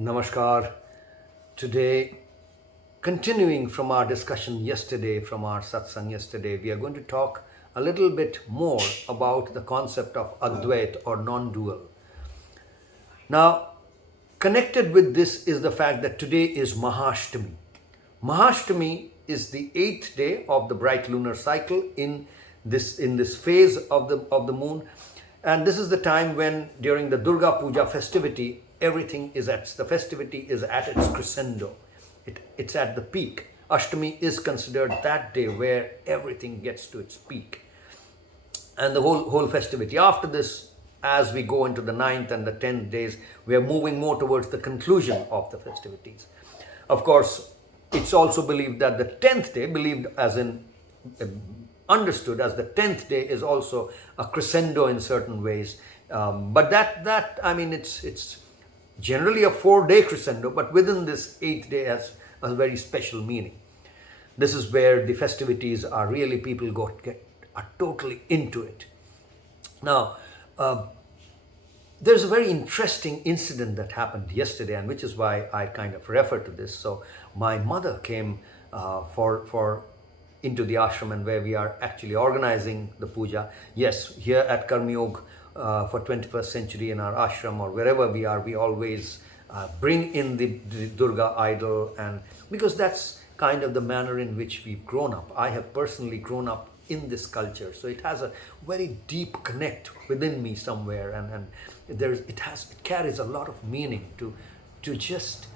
Namaskar. Today, continuing from our discussion yesterday, from our satsang yesterday, we are going to talk a little bit more about the concept of Advait or non dual. Now, connected with this is the fact that today is Mahashtami. Mahashtami is the eighth day of the bright lunar cycle in this phase of the moon, and this is the time when during the Durga Puja festivity everything is at the festivity is at its crescendo. It's at the peak. Ashtami is considered that day where everything gets to its peak, and the whole festivity. After this, as we go into the ninth and the 10th days, we are moving more towards the conclusion of the festivities. Of course, it's also believed that the 10th day, believed as in understood as the 10th day, is also a crescendo in certain ways. But that I mean, it's generally a 4 day crescendo, but within this 8th day has a very special meaning. This is where the festivities are really people are totally into it. Now, there's a very interesting incident that happened yesterday, and which is why I kind of refer to this. So, my mother came for into the ashram, and where we are actually organizing the puja. Yes, here at Karmyog for 21st century in our ashram or wherever we are, we always bring in the Durga idol, and because that's kind of the manner in which we've grown up. I have personally grown up in this culture, so it has a very deep connect within me somewhere, and it carries a lot of meaning to just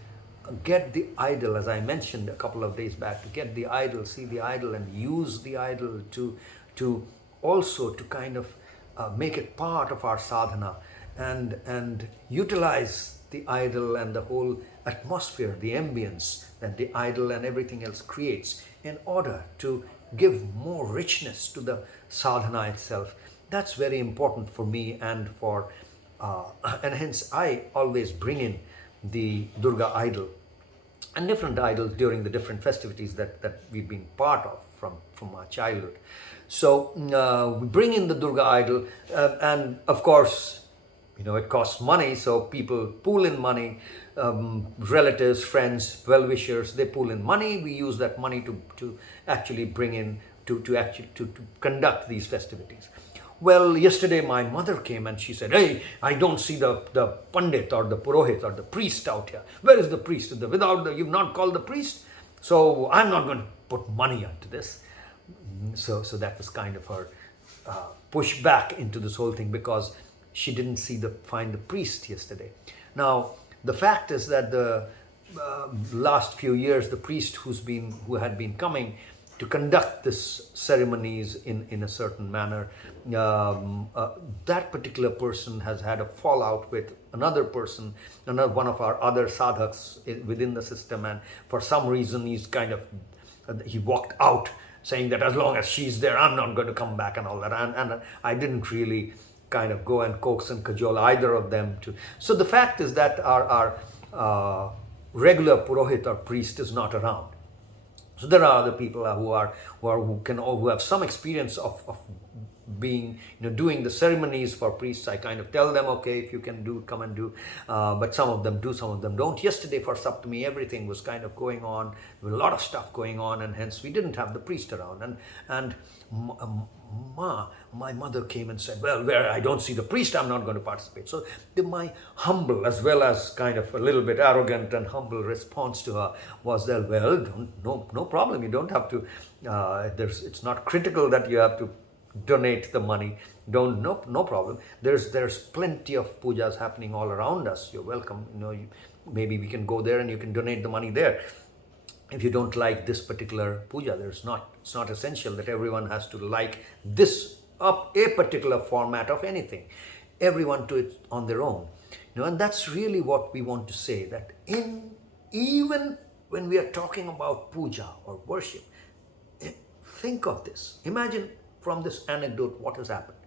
get the idol, as I mentioned a couple of days back, to get the idol, see the idol, and use the idol to also to kind of make it part of our sadhana, and utilize the idol and the whole atmosphere, the ambience that the idol and everything else creates in order to give more richness to the sadhana itself. That's very important for me, and hence I always bring in the Durga idol and different idols during the different festivities that we've been part of from our childhood. So we bring in the Durga idol, and of course, it costs money, so people pool in money. Relatives, friends, well-wishers, they pool in money. We use that money to actually bring in to conduct these festivities. Well, yesterday my mother came and she said, "Hey, I don't see the pandit or the purohit or the priest out here. Where is the priest? You've not called the priest, so I'm not going to put money into this." So that was kind of her push back into this whole thing, because she didn't find the priest yesterday. Now, the fact is that the last few years, the priest who had been coming to conduct this ceremonies in a certain manner, that particular person has had a fallout with another person, another one of our other sadhaks within the system, and for some reason he walked out, saying that as long as she's there, I'm not going to come back and all that. And I didn't really kind of go and coax and cajole either of them to. So the fact is that our regular purohit or priest is not around. So there are other people who have some experience of being, doing the ceremonies for priests. I kind of tell them, okay, if you can do, come and do. But some of them do, some of them don't. Yesterday for Saptami, everything was kind of going on, with a lot of stuff going on, and hence we didn't have the priest around. And my mother came and said, "Well, where I don't see the priest, I'm not going to participate." So my humble, as well as kind of a little bit arrogant and humble response to her was that, "Well, no problem. You don't have to. It's not critical that you have to donate the money. No problem. There's plenty of pujas happening all around us. You're welcome. Maybe we can go there and you can donate the money there. If you don't like this particular puja, it's not essential that everyone has to like this up a particular format of anything. Everyone to it on their own. And that's really what we want to say, that even when we are talking about puja or worship, think of this. Imagine from this anecdote what has happened.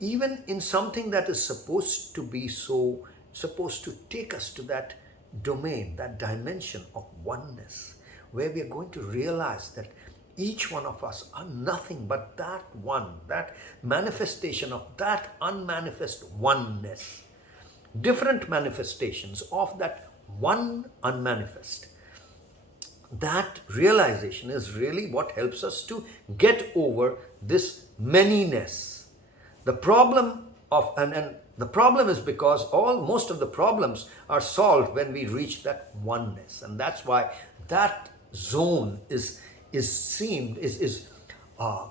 Even in something that is supposed to take us to that domain, that dimension of oneness, where we are going to realize that each one of us are nothing but that one, that manifestation of that unmanifest oneness. Different manifestations of that one unmanifest. That realization is really what helps us to get over this manyness. The problem of and the problem is because most of the problems are solved when we reach that oneness, and that's why that zone is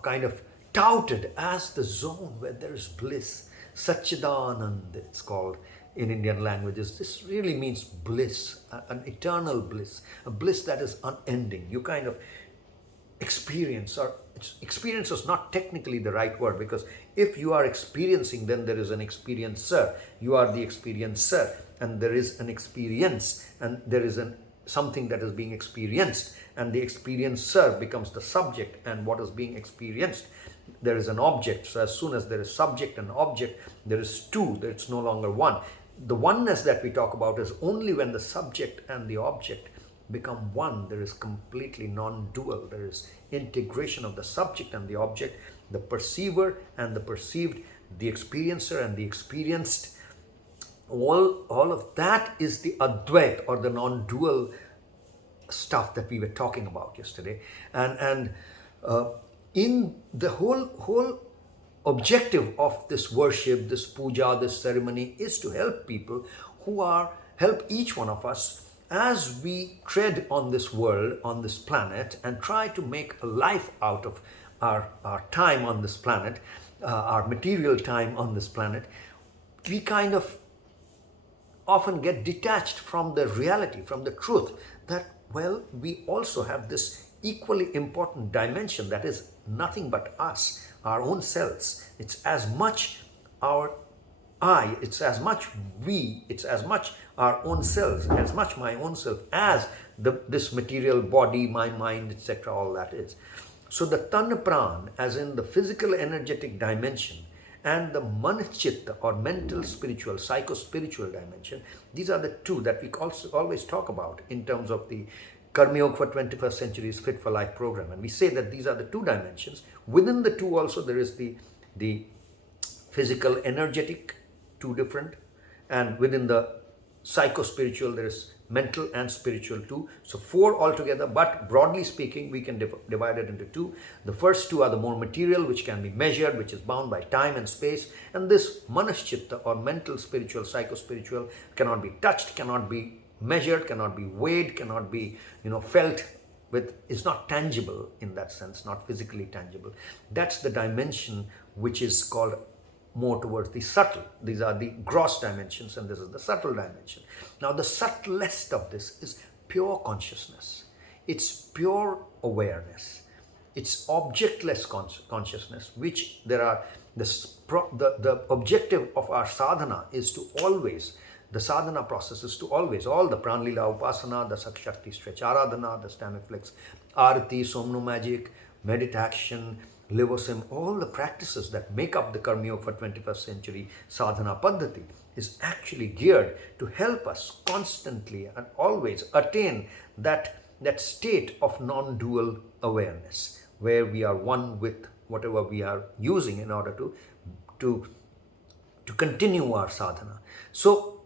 kind of touted as the zone where there is bliss. Satchidanand, it's called in Indian languages. This really means bliss, an eternal bliss, a bliss that is unending. You kind of experience, or experience is not technically the right word, because if you are experiencing, then there is an experiencer. You are the experiencer, and there is an experience, and there is something that is being experienced, and the experiencer becomes the subject, and what is being experienced, there is an object. So as soon as there is subject and object, there is two, it's no longer one. The oneness that we talk about is only when the subject and the object become one. There is completely non-dual. There is integration of the subject and the object, the perceiver and the perceived, the experiencer and the experienced. All of that is the Advait, or the non-dual stuff that we were talking about yesterday. And in the whole objective of this worship, this puja, this ceremony, is to help people help each one of us as we tread on this world, on this planet, and try to make a life out of our time on this planet, our material time on this planet. We kind of often get detached from the reality, from the truth that, well, we also have this equally important dimension that is nothing but us, our own selves. It's as much our I, it's as much we, it's as much our own selves, as much my own self as this material body, my mind, etc., all that is. So the Tan Pran, as in the physical energetic dimension, and the Manchitta, or mental spiritual, psycho-spiritual dimension, these are the two that we also always talk about in terms of the Karma Yoga for 21st Century's Fit for Life program. And we say that these are the two dimensions. Within the two also there is the physical energetic, two different, and within the psycho-spiritual there is mental and spiritual too. So four altogether, but broadly speaking we can divide it into two. The first two are the more material, which can be measured, which is bound by time and space, and this Manaschitta, or mental, spiritual, psycho-spiritual, cannot be touched, cannot be measured, cannot be weighed, cannot be felt with, is not tangible in that sense, not physically tangible. That's the dimension which is called more towards the subtle. These are the gross dimensions, and this is the subtle dimension. Now the subtlest of this is pure consciousness. It's pure awareness. It's objectless consciousness, which there are the objective of our sadhana is to always, the sadhana process is to always, all the Pranlila Upasana, the Sakshakti Stretch Aradhana, the Stamiflex Arati, Somno Magic, meditation, Levosim, all the practices that make up the Karma Yoga for 21st Century Sadhana Paddhati is actually geared to help us constantly and always attain that state of non-dual awareness, where we are one with whatever we are using in order to continue our sadhana. So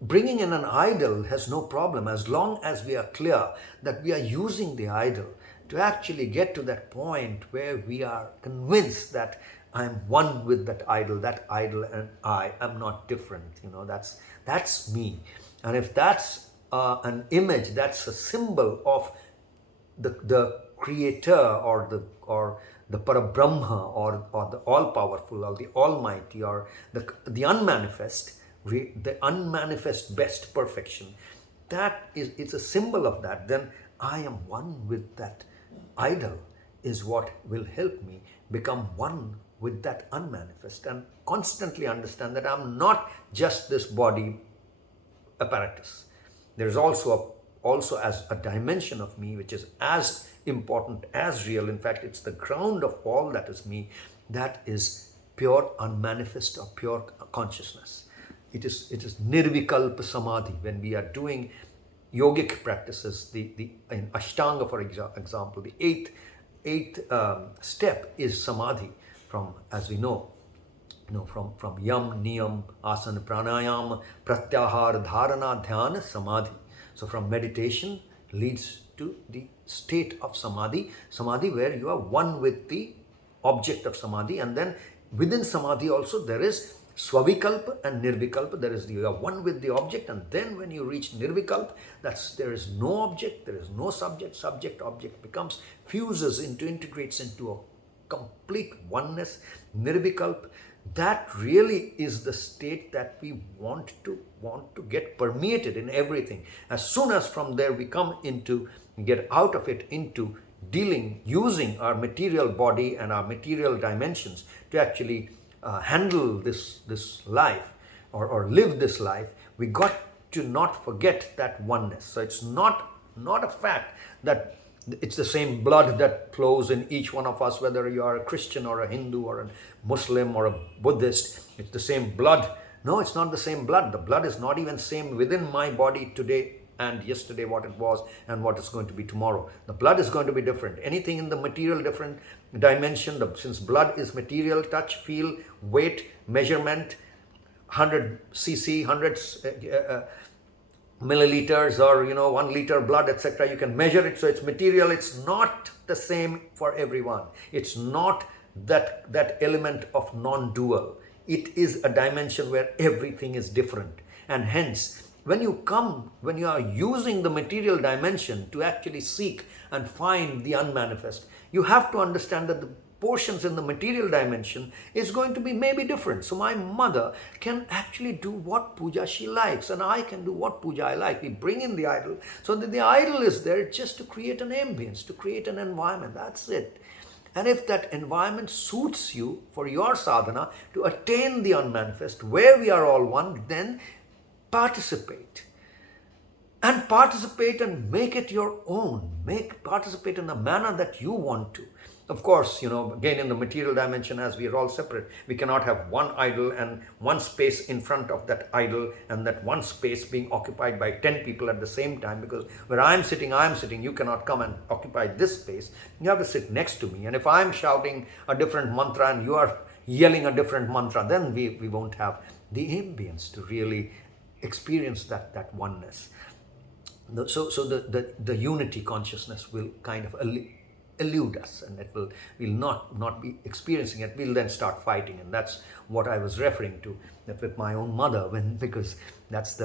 bringing in an idol has no problem, as long as we are clear that we are using the idol to actually get to that point where we are convinced that I am one with that idol and I am not different. That's me. And if that's an image, that's a symbol of the creator, or the Parabrahma, or the all-powerful, or the almighty, or the unmanifest, the unmanifest best perfection, it's a symbol of that, then I am one with that idol, is what will help me become one with that unmanifest, and constantly understand that I'm not just this body apparatus. There is also as a dimension of me which is as important, as real. In fact, it's the ground of all that is me. That is pure unmanifest, or pure consciousness. It is nirvikalpa samadhi. When we are doing yogic practices, in Ashtanga, for example, the eighth step is samadhi. From, as we know, from yam, niyam, asana, pranayama, pratyahara, dharana, dhyana, samadhi. So from meditation leads to the state of samadhi, samadhi where you are one with the object of samadhi, and then within samadhi also there is swavikalpa and nirvikalpa. There is you are one with the object, and then when you reach nirvikalpa, that's there is no object, there is no subject. Subject object becomes fuses into integrates into a complete oneness, nirvikalpa. That really is the state that we want to get permeated in everything. As soon as from there we come into get out of it into dealing using our material body and our material dimensions to actually handle this life or live this life, we got to not forget that oneness. So it's not a fact that it's the same blood that flows in each one of us, whether you are a Christian or a Hindu or a Muslim or a Buddhist. It's the same blood. No, it's not the same blood. The blood is not even same within my body today and yesterday what it was and what it's going to be tomorrow. The blood is going to be different. Anything in the material different dimension, since blood is material, touch, feel, weight, measurement, 100 cc, 100 milliliters, or 1 liter blood, etc. You can measure it, so it's material. It's not the same for everyone. It's not that element of non-dual. It is a dimension where everything is different, and hence when you are using the material dimension to actually seek and find the unmanifest, you have to understand that the portions in the material dimension is going to be maybe different. So my mother can actually do what puja she likes, and I can do what puja I like. We bring in the idol, so that the idol is there just to create an ambience, to create an environment. That's it. And if that environment suits you for your sadhana to attain the unmanifest, where we are all one, then participate. And participate and make it your own. Participate in the manner that you want to. Of course, again in the material dimension, as we are all separate, we cannot have one idol and one space in front of that idol, and that one space being occupied by 10 people at the same time, because where I am sitting, you cannot come and occupy this space. You have to sit next to me. And if I am shouting a different mantra and you are yelling a different mantra, then we won't have the ambience to really experience that oneness. So the unity consciousness will kind of elude us, and we'll not be experiencing it. We'll then start fighting, and that's what I was referring to, that with my own mother, because that's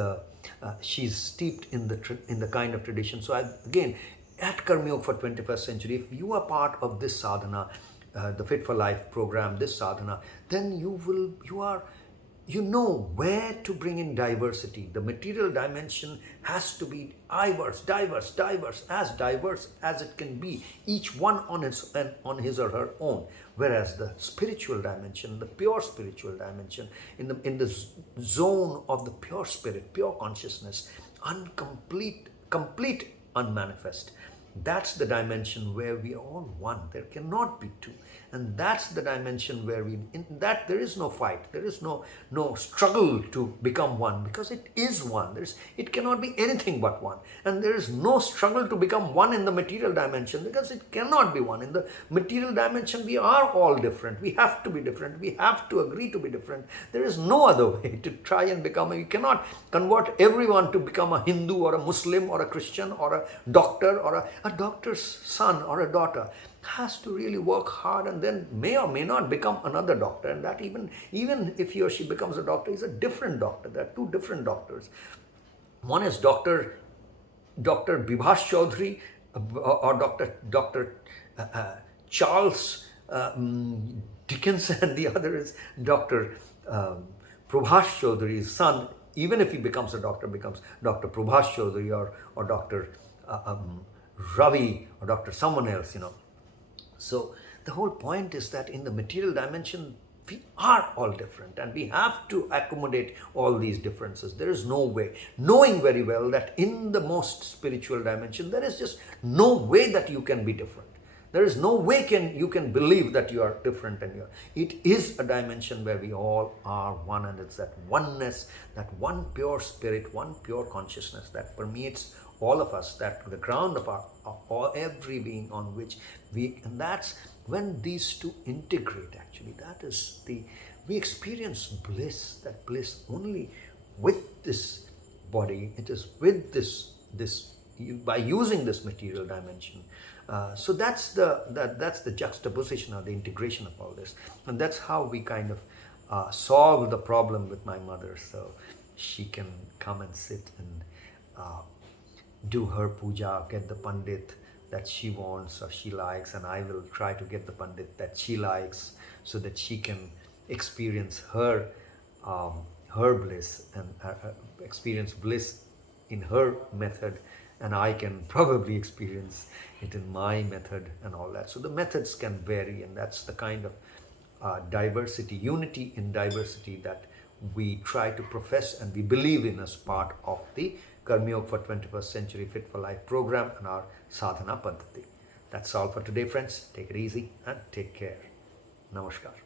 she's steeped in the kind of tradition. So again, at Karma Yoga for 21st Century, if you are part of this sadhana, the Fit for Life program, this sadhana, then you know where to bring in diversity. The material dimension has to be diverse as it can be, each one on his or her own. Whereas the spiritual dimension, the pure spiritual dimension, in the zone of the pure spirit, pure consciousness, complete unmanifest, that's the dimension where we are all one. There cannot be two. And that's the dimension where in that there is no fight. There is no struggle to become one, because it is one. It cannot be anything but one. And there is no struggle to become one in the material dimension, because it cannot be one. In the material dimension, we are all different. We have to be different. We have to agree to be different. There is no other way to try and become. You cannot convert everyone to become a Hindu or a Muslim or a Christian or a doctor, or a doctor's son or a daughter has to really work hard, and then may or may not become another doctor. And that even if he or she becomes a doctor, he's a different doctor. There are two different doctors. One is Dr. Bibhash Chaudhary or Dr. Charles Dickens, and the other is Dr. Prabhash Chaudhary's son. Even if he becomes a doctor, becomes Dr. Prabhash Chaudhary or Dr. Ravi or Dr. someone else, So the whole point is that in the material dimension, we are all different, and we have to accommodate all these differences. There is no way, knowing very well that in the most spiritual dimension, there is just no way that you can be different. There is no way you can believe that you are different, and it is a dimension where we all are one, and it's that oneness, that one pure spirit, one pure consciousness that permeates all of us, that the ground of every being on which and that's when these two integrate. Actually, we experience bliss. That bliss only with this body. It is with this by using this material dimension. So that's the juxtaposition or the integration of all this, and that's how we kind of solve the problem with my mother. So she can come and sit and do her puja, get the pandit that she wants or she likes, and I will try to get the pandit that she likes so that she can experience her bliss and experience bliss in her method, and I can probably experience it in my method and all that. So the methods can vary, and that's the kind of diversity, unity in diversity that we try to profess and we believe in as part of the Karma Yoga for 21st Century Fit for Life program and our sadhana paddhati. That's all for today, friends. Take it easy and take care. Namaskar.